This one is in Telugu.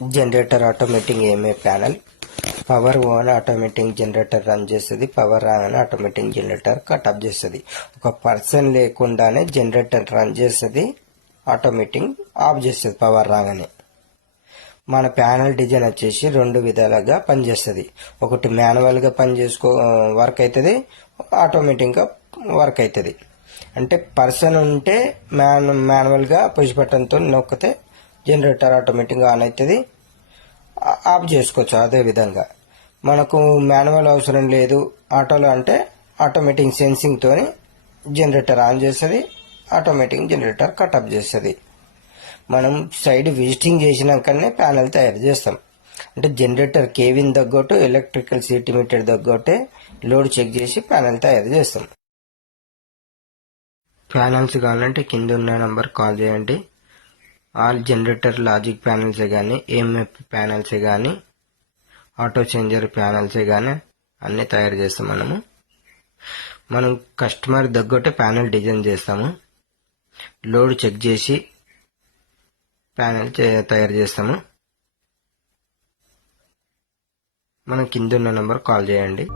Generator automatic AMA panel power own automatic generator run చేస్తుంది. పవర్ రాగానే ఆటోమేటిక్ జనరేటర్ కట్ ఆఫ్ చేస్తుంది. ఒక పర్సన్ లేకుండానే జనరేటర్ రన్ చేస్తుంది, ఆటోమేటిక్ ఆఫ్ చేస్తుంది పవర్ రాగానే. మన ప్యానెల్ డిజైన్ వచ్చేసి రెండు విధాలుగా పనిచేస్తుంది. ఒకటి మాన్యువల్గా వర్క్ అవుతుంది, ఆటోమేటిక్గా వర్క్ అవుతుంది. అంటే పర్సన్ ఉంటే మాన్యువల్గా పుష్ బటన్తో నొక్కితే జనరేటర్ ఆటోమేటిక్గా ఆన్ అవుతుంది, ఆఫ్ చేసుకోవచ్చు. అదే విధంగా మనకు మాన్యువల్ అవసరం లేదు, ఆటోలో అంటే ఆటోమేటిక్ సెన్సింగ్తో జనరేటర్ ఆన్ చేస్తుంది, ఆటోమేటిక్ జనరేటర్ కట్ ఆఫ్ చేస్తుంది. మనం సైడ్ విజిటింగ్ చేసినాకనే ప్యానెల్ తయారు చేస్తాం. అంటే జనరేటర్ కేవిన్ తగ్గట్టు ఎలక్ట్రికల్ సిటీ మీటర్ తగ్గట్టే లోడ్ చెక్ చేసి ప్యానెల్ తయారు చేస్తాం. ప్యానెల్స్ కావాలంటే కింద ఉన్న నంబర్ కాల్ చేయండి. ఆల్ జనరేటర్ లాజిక్ ప్యానెల్సే కానీ, ఏఎంఎఫ్ ప్యానెల్సే కానీ, ఆటో చేంజర్ ప్యానెల్సే కానీ అన్నీ తయారు చేస్తాం. మనం కస్టమర్ తగ్గట్టే ప్యానెల్ డిజైన్ చేస్తాము. లోడ్ చెక్ చేసి ప్యానెల్ తయారు చేస్తాము. మనం కింద ఉన్న నంబర్ కాల్ చేయండి.